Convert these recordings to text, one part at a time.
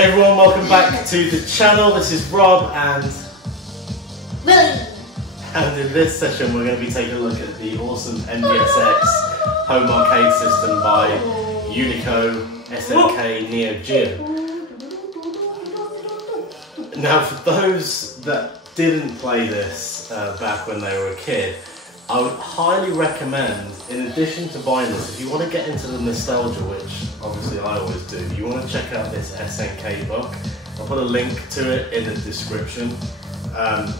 Hey everyone, welcome back to the channel. This is Rob and Lillie. And in this session we're going to be taking a look at the awesome MVSX home arcade system by Unico SNK NeoGeo. Now for those that didn't play this back when they were a kid, I would highly recommend, in addition to buying this, if you want to get into the nostalgia, which obviously I always do, you want to check out this SNK book. I'll put a link to it in the description. I've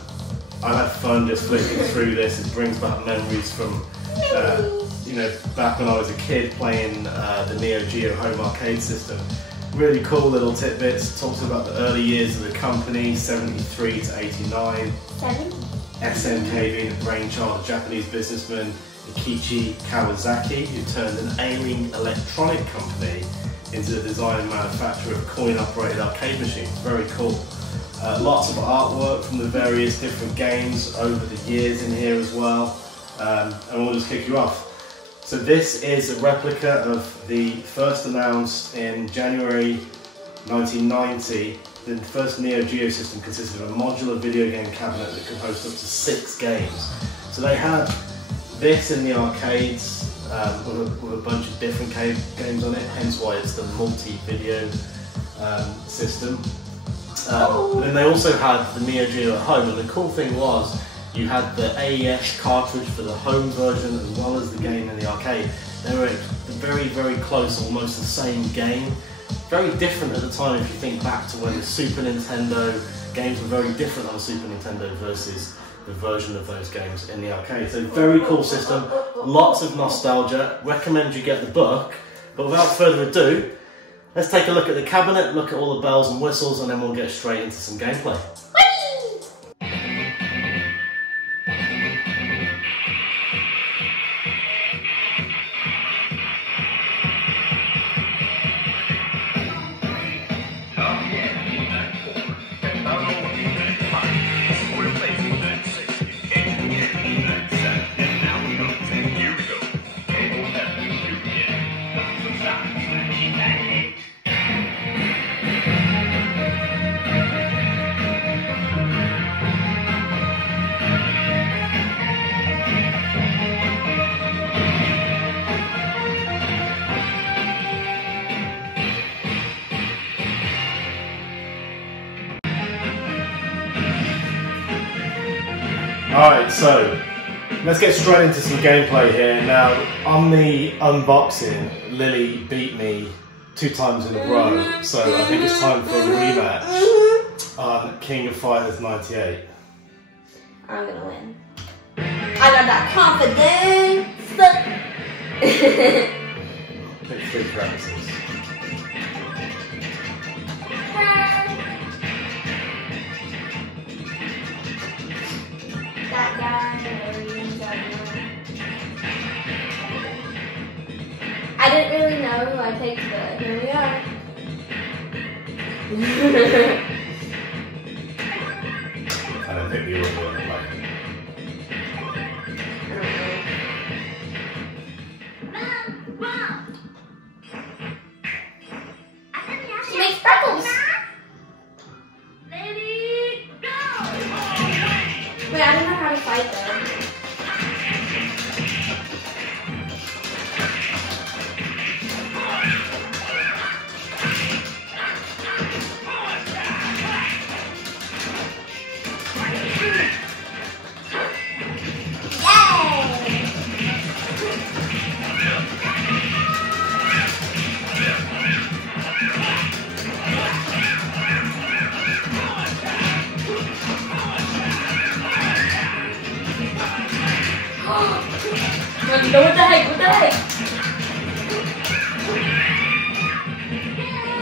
had fun just flicking through this. It brings back memories from, you know, back when I was a kid playing the NeoGeo home arcade system. Really cool little tidbits. Talks about the early years of the company, 73 to 89. 70. SNK being the brainchild of Japanese businessman Eiichi Kawasaki, who turned an ailing electronic company into the design and manufacture of coin-operated arcade machines. Very cool. Lots of artwork from the various different games over the years in here as well. And we'll just kick you off. So this is a replica of the first announced in January 1990. The first NeoGeo system consisted of a modular video game cabinet that could host up to 6 games. So they had this in the arcades with a bunch of different games on it, hence why it's the multi-video system. But then they also had the NeoGeo at home, and the cool thing was you had the AES cartridge for the home version as well as the game in the arcade. They were very, very close, almost the same game. Very different at the time if you think back to when the Super Nintendo games were very different on the Super Nintendo versus the version of those games in the arcade. So very cool system, lots of nostalgia. Recommend you get the book. But without further ado, let's take a look at the cabinet, look at all the bells and whistles, and then we'll get straight into some gameplay. Alright, so let's get straight into some gameplay here. Now, on the unboxing, Lillie beat me 2 times in a row, so I think it's time for a rematch on King of Fighters 98. I'm gonna win. I got that confidence! Pick 3 characters. That guy, I didn't really know who I picked, but here we are. I don't think we were going to play. She makes freckles! Wait, I don't know how to fight though. What the heck? What the heck?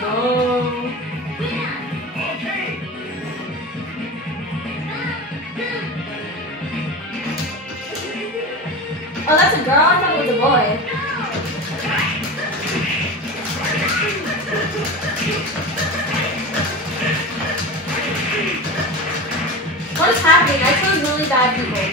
No. Oh, that's a girl? I thought it was a boy. What is happening? I chose really bad people.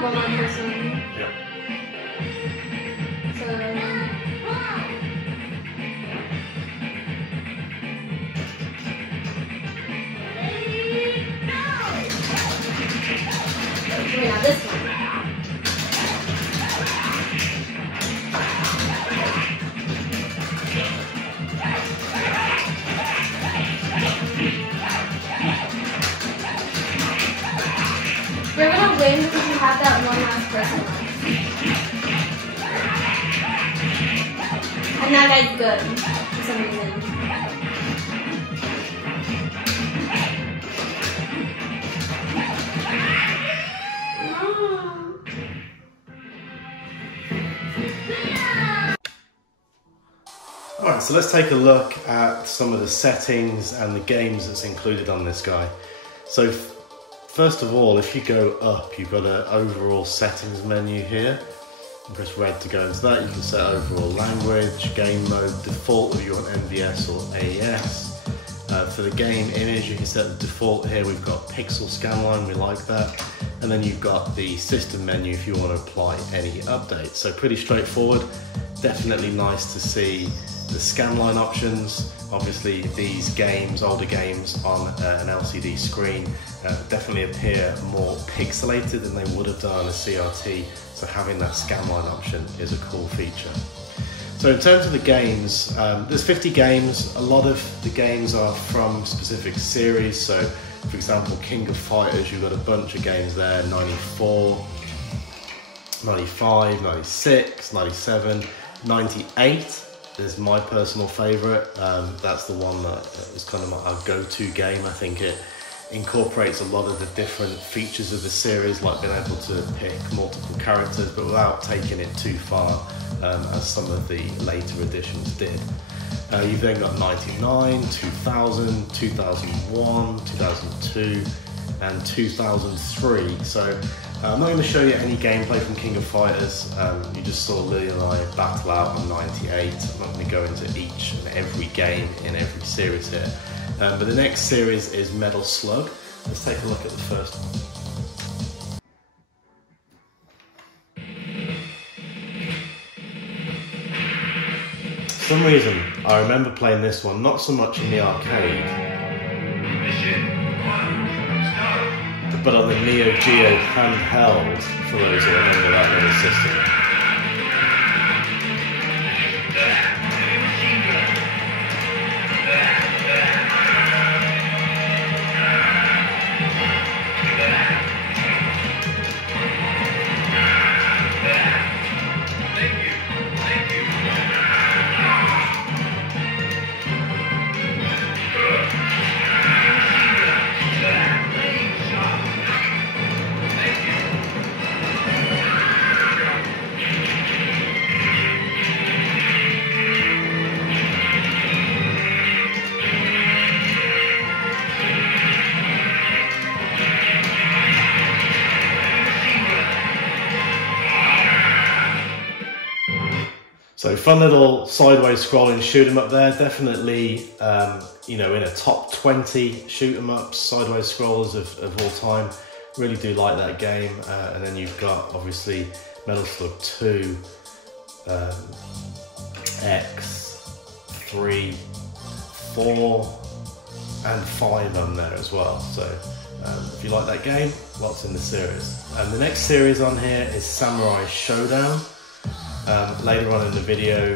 have one more person. Yep. So. Yeah, this one. You're gonna win because you have that one last person left. And that guy's good for some reason. Alright, so let's take a look at some of the settings and the games that's included on this guy. So first of all, if you go up, you've got an overall settings menu here. You press red to go into that. You can set overall language, game mode, default if you want MVS or AES. For the game image, you can set the default here. We've got pixel scanline, we like that. And then you've got the system menu if you want to apply any updates. So pretty straightforward. Definitely nice to see the scanline options. Obviously these games, older games on an LCD screen definitely appear more pixelated than they would have done on a CRT, so having that scanline option is a cool feature. So in terms of the games, there's 50 games. A lot of the games are from specific series, so for example King of Fighters, you've got a bunch of games there, 94, 95, 96, 97, 98 is my personal favourite. That's the one that is kind of our go-to game. I think it incorporates a lot of the different features of the series, like being able to pick multiple characters, but without taking it too far, as some of the later editions did. You've then got 99, 2000, 2001, 2002, and 2003. So I'm not going to show you any gameplay from King of Fighters. You just saw Lillie and I battle out on 98. I'm not going to go into each and every game in every series here. But the next series is Metal Slug. Let's take a look at the first one. For some reason, I remember playing this one, not so much in the arcade, but on the NeoGeo handheld, for those who remember that little system. So fun little sideways scrolling shoot 'em up there. Definitely, you know, in a top 20 shoot 'em ups, sideways scrollers of all time. Really do like that game. And then you've got obviously Metal Slug 2, X, 3, 4, and 5 on there as well. So if you like that game, lots in the series. And the next series on here is Samurai Showdown. Later on in the video,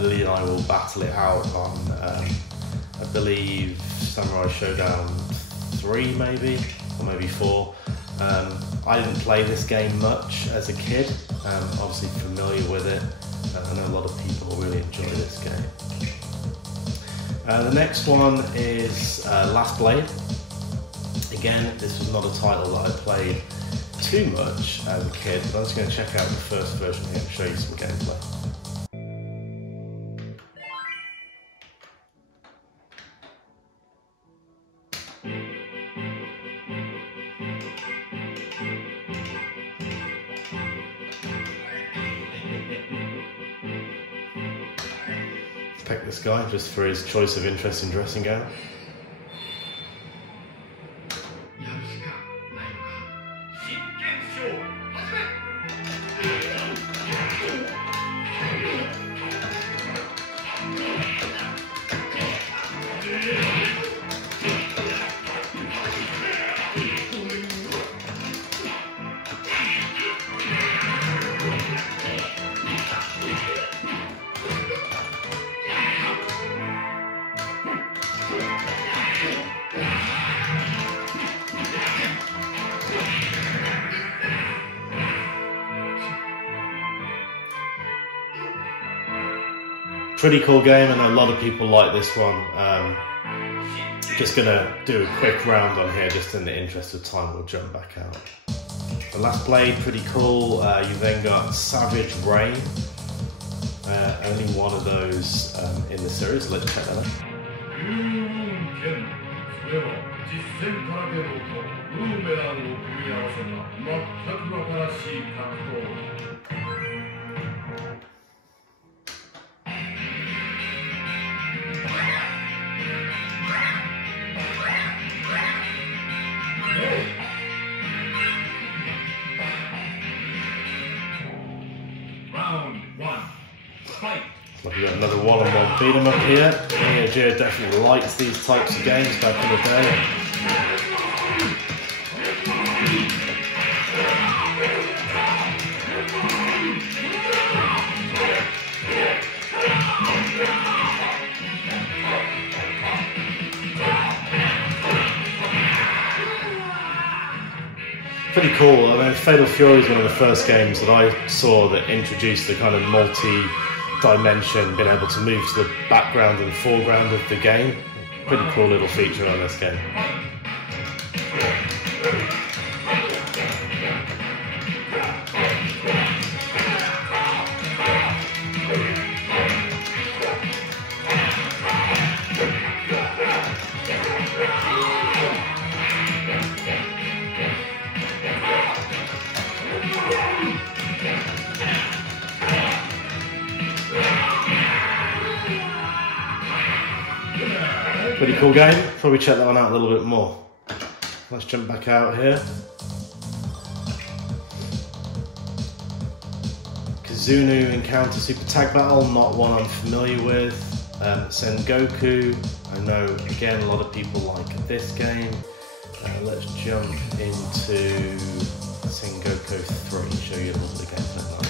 Lillie and I will battle it out on, I believe, Samurai Showdown 3 maybe, or maybe 4. I didn't play this game much as a kid, obviously familiar with it. I know a lot of people really enjoy this game. The next one is Last Blade. Again, this was not a title that I played too much as a kid, but I'm just going to check out the first version here and show you some gameplay. Pick this guy just for his choice of interesting dressing gown. Pretty cool game, and a lot of people like this one. Just gonna do a quick round on here, just in the interest of time. We'll jump back out. The Last Blade, pretty cool. You then got Savage Rain. Only one of those in the series. Let's check that out. Look, we got another one-on-one beat 'em up here. NeoGeo definitely likes these types of games back in the day. Pretty cool. I mean, Fatal Fury is one of the first games that I saw that introduced the kind of multi-dimension, being able to move to the background and foreground of the game. Pretty cool little feature on this game. Pretty cool game. Probably check that one out a little bit more. Let's jump back out here. Kazunu Encounter Super Tag Battle, not one I'm familiar with. Sengoku, I know again a lot of people like this game. Let's jump into Sengoku 3, show you a little bit of gameplay.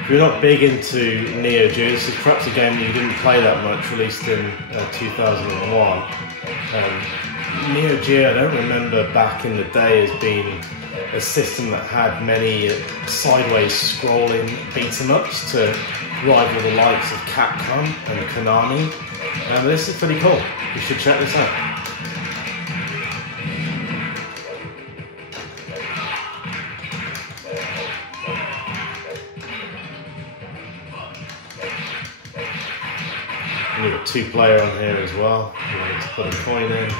If you're not big into NeoGeo, this is perhaps a game that you didn't play that much, released in 2001. NeoGeo, I don't remember back in the day as being a system that had many sideways scrolling beat-em-ups to rival the likes of Capcom and Konami. This is pretty cool. You should check this out. And you've got 2-player on here as well. You want to put a coin in.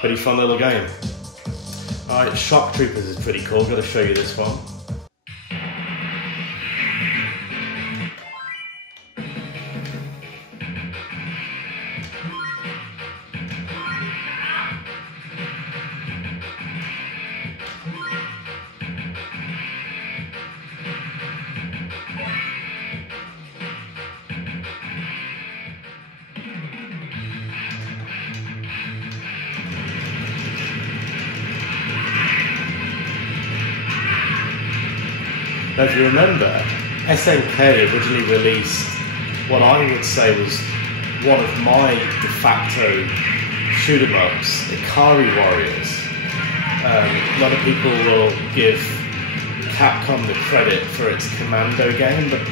Pretty fun little game. Alright, Shock Troopers is pretty cool. Got to show you this one. Now, if you remember, SNK originally released what I would say was one of my de facto shoot-em-ups, Ikari Warriors. A lot of people will give Capcom the credit for its Commando game, but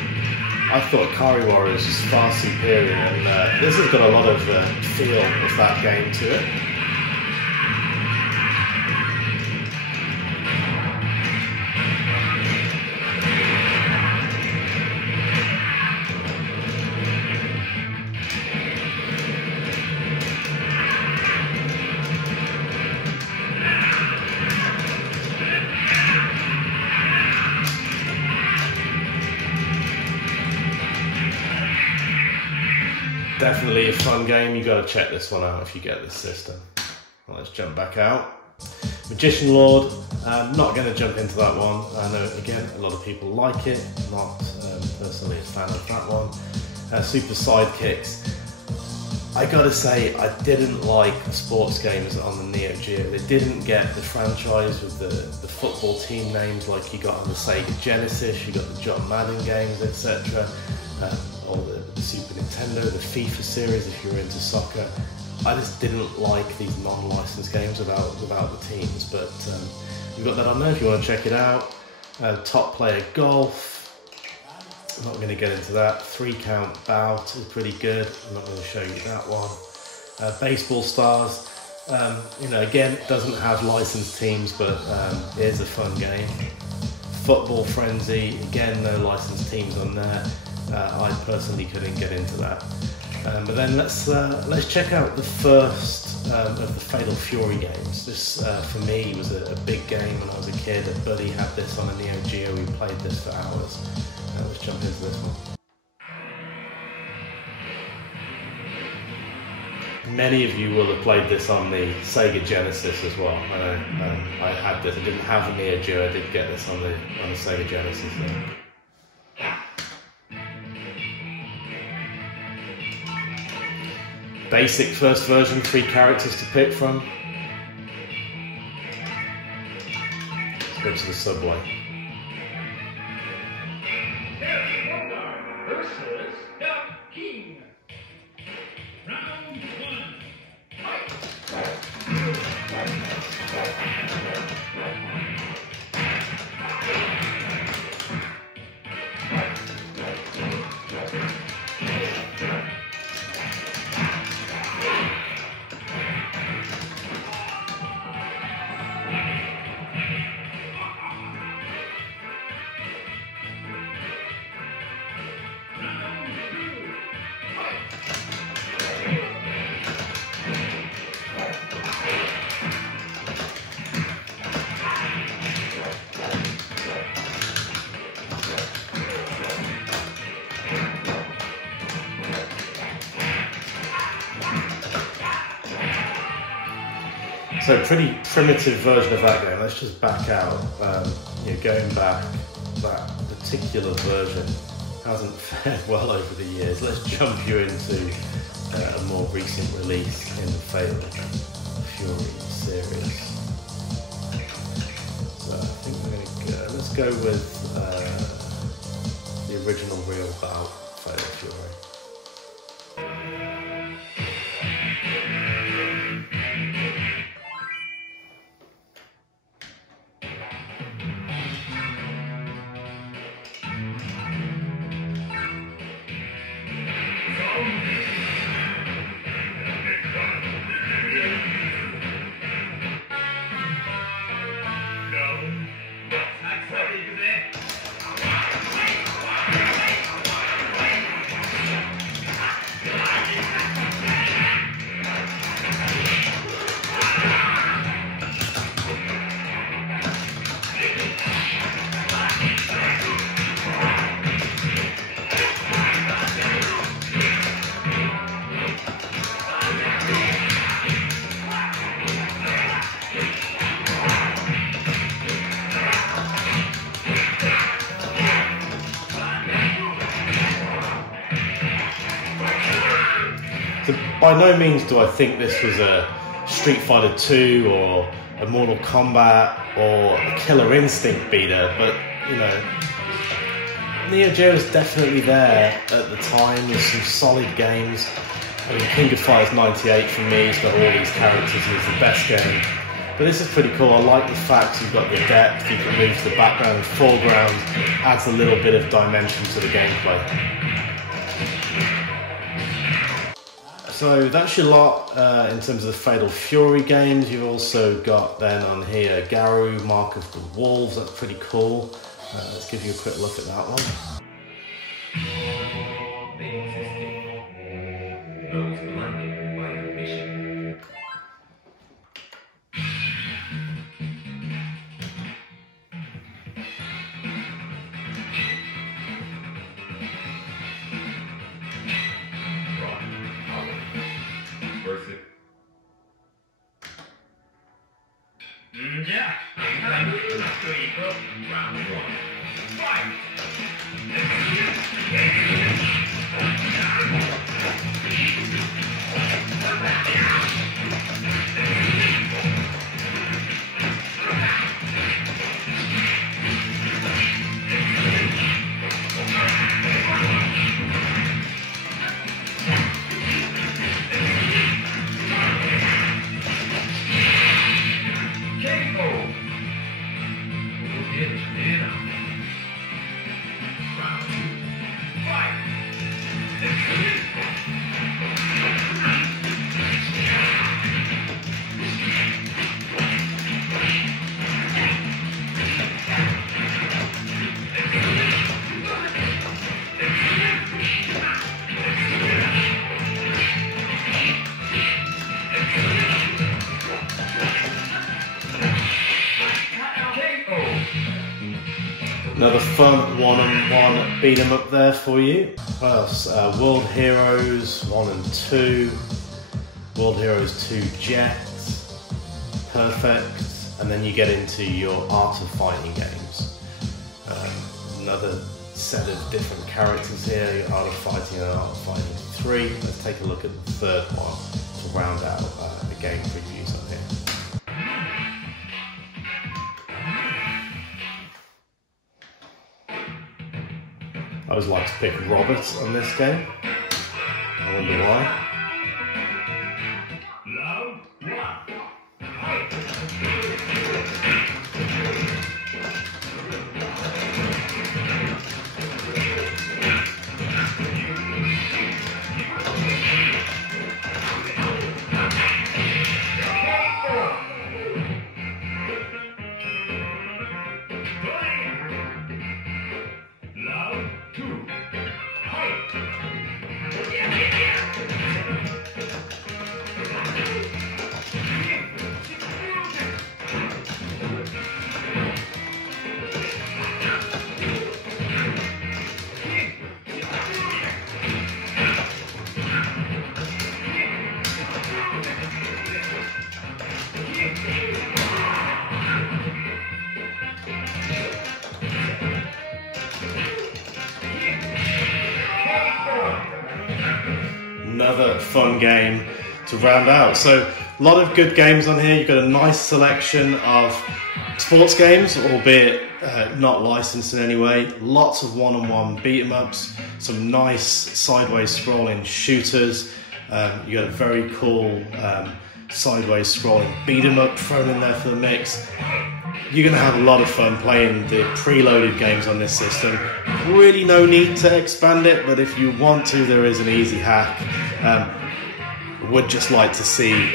I thought Kari Warriors was far superior, and this has got a lot of feel of that game to it. Definitely a fun game. You got to check this one out if you get this system. Well, let's jump back out. Magician Lord. Not going to jump into that one. I know again a lot of people like it. Not personally a fan of that one. Super Sidekicks. I got to say I didn't like the sports games on the NeoGeo. They didn't get the franchise with the football team names like you got on the Sega Genesis. You got the John Madden games, etc. Or the Super Nintendo, the FIFA series if you're into soccer. I just didn't like these non-licensed games without the teams, but we've got that on there if you want to check it out. Top Player Golf, I'm not going to get into that. 3 Count Bout is pretty good, I'm not going to show you that one. Baseball Stars, you know, again, it doesn't have licensed teams, but it is a fun game. Football Frenzy, again, no licensed teams on there. I personally couldn't get into that. But then let's check out the first of the Fatal Fury games. This for me was a big game when I was a kid. A buddy had this on a NeoGeo. We played this for hours. Let's jump into this one. Many of you will have played this on the Sega Genesis as well. I had this. I didn't have a NeoGeo. I did get this on the Sega Genesis. Basic first version, 3 characters to pick from. Let's go to the subway. Versus the King. Round 1. So pretty primitive version of that game. Let's just back out. You know, going back, that particular version hasn't fared well over the years. Let's jump you into a more recent release in the Fatal Fury series. So I think we're going to go. Let's go with the original real bout Fatal Fury. By no means do I think this was a Street Fighter 2 or a Mortal Kombat or a Killer Instinct beater, but you know, NeoGeo was definitely there at the time. There's some solid games. I mean, King of Fighters 98 for me, it's got all these characters and it's the best game But this is pretty cool. I like the fact you've got the depth, you can move to the background and foreground, adds a little bit of dimension to the gameplay. So that's your lot in terms of the Fatal Fury games. You've also got then on here Garu, Mark of the Wolves. That's pretty cool. Let's give you a quick look at that one. Yeah. Round 1. Fight. Another fun one-on-one beat 'em up there for you. What else? World Heroes 1 and 2, World Heroes 2 Jets, Perfect, and then you get into your Art of Fighting games. Another set of different characters here, your Art of Fighting and Art of Fighting 3. Let's take a look at the third one to round out the game previews on here. I always like to pick Robert on this game. I wonder why. Another fun game to round out. So a lot of good games on here. You've got a nice selection of sports games, albeit not licensed in any way. Lots of one-on-one beat-em-ups, some nice sideways scrolling shooters. You got a very cool sideways scrolling beat-em-up thrown in there for the mix. You're going to have a lot of fun playing the preloaded games on this system. Really no need to expand it, but if you want to, there is an easy hack. Would just like to see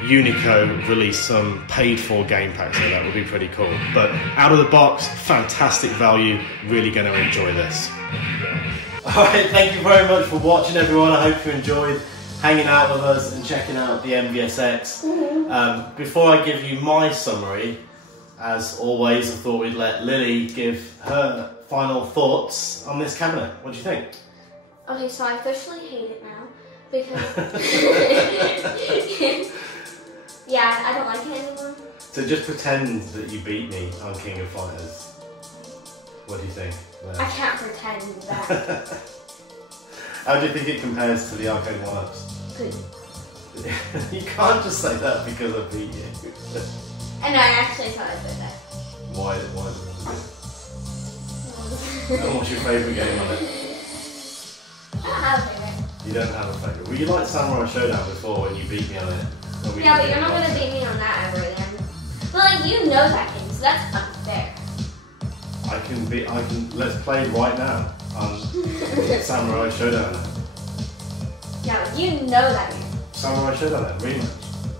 Unico release some paid-for game packs, so that would be pretty cool. But out of the box, fantastic value. Really going to enjoy this. Alright, thank you very much for watching, everyone. I hope you enjoyed hanging out with us and checking out the MVSX. Before I give you my summary, as always, I thought we'd let Lillie give her final thoughts on this cabinet. What do you think? Okay, so I officially hate it now because yeah, I don't like it anymore. So just pretend that you beat me on King of Fighters. What do you think? I can't pretend that. How do you think it compares to the arcade one-ups? Good. You can't just say that because I beat you. And I actually thought I said that. Why is it? And what's your favourite game on it? I don't have a favorite. You don't have a favourite. Well, you liked Samurai Showdown before when you beat me on it. Yeah, but you're not going to beat me on that ever again. like, you know that game, so that's unfair. Let's play right now. Samurai Showdown. Yeah, like, you know that game. Samurai Showdown then, rematch.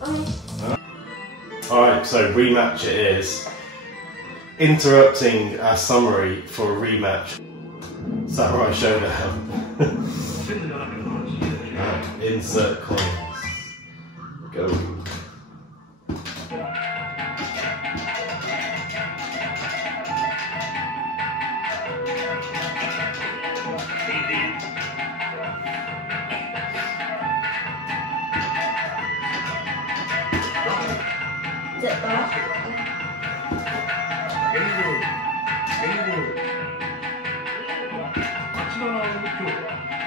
Okay. Alright, so rematch it is. Interrupting our summary for a rematch. Samurai Showdown. Insert coins. Go. Is it boss?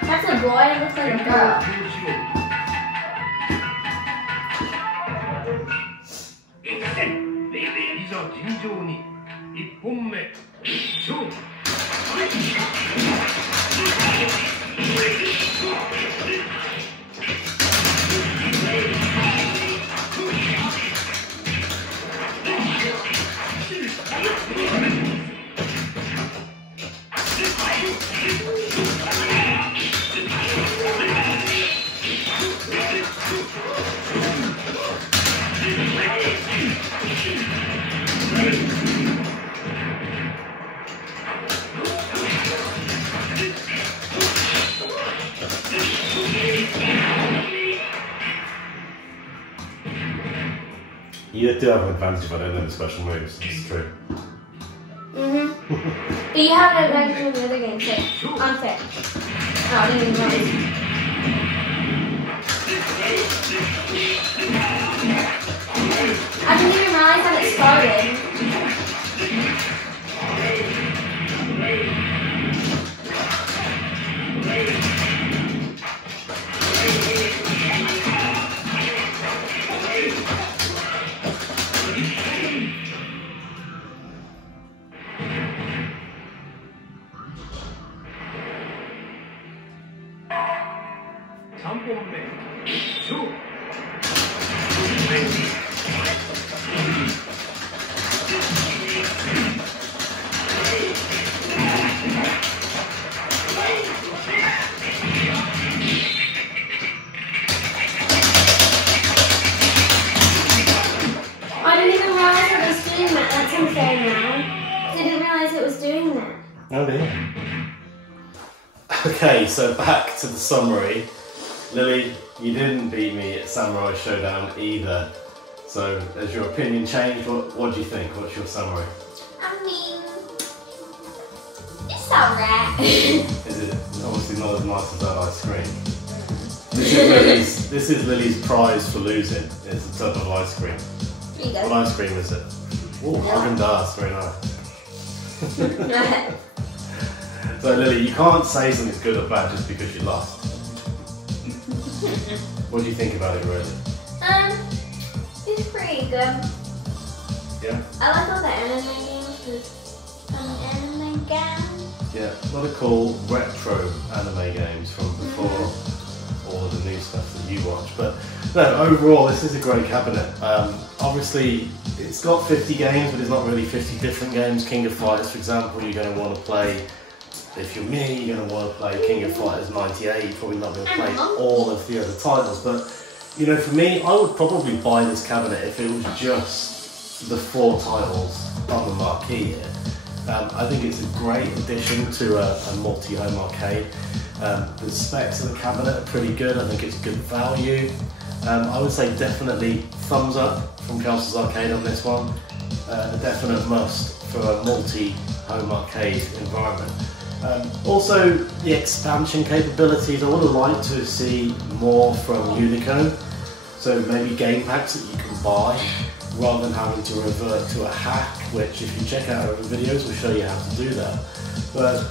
That's a boy, it looks like a girl. You do have an advantage if I don't know the special moves, it's true. But you have an advantage in the other game, so unfair. Oh, I didn't even notice. I didn't even realize that it started. That's unfair now. I didn't realize it was doing that. Oh dear. Okay, so back to the summary. Lillie, you didn't beat me at Samurai Showdown either. So, has your opinion changed? What do you think? What's your summary? I mean, it's alright. Is it obviously not as nice as that ice cream? This is Lillie's prize for losing. It's a tub of ice cream. What ice cream is it? Oh, Haagen-Dazs, very nice. So Lillie, you can't say something's good or bad just because you lost. What do you think about it, really? It's pretty good. Yeah? I like all the anime games. There's some anime games. Yeah, a lot of cool retro anime games from before all of the new stuff that you watch. But no, overall, this is a great cabinet. Obviously, it's got 50 games, but it's not really 50 different games. King of Fighters, for example, you're going to want to play. If you're me, you're going to want to play King of Fighters 98. You're probably not going to play all of the other titles. But, you know, for me, I would probably buy this cabinet if it was just the 4 titles on the marquee here. I think it's a great addition to a multi-home arcade. The specs of the cabinet are pretty good. I think it's good value. I would say definitely thumbs up from Castle's Arcade on this one. A definite must for a multi-home arcade environment. Also, the expansion capabilities, I would have liked to see more from Unico. So maybe game packs that you can buy, rather than having to revert to a hack, which if you check out our videos, we'll show you how to do that. But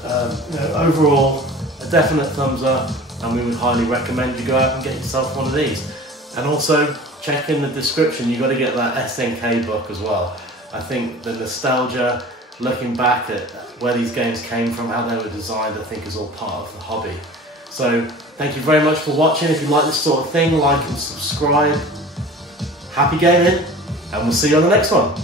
you know, overall, a definite thumbs up, and we would highly recommend you go out and get yourself one of these. And also, check in the description, you've got to get that SNK book as well. I think the nostalgia, looking back at where these games came from, how they were designed, I think is all part of the hobby. So, thank you very much for watching. If you like this sort of thing, like and subscribe. Happy gaming, and we'll see you on the next one.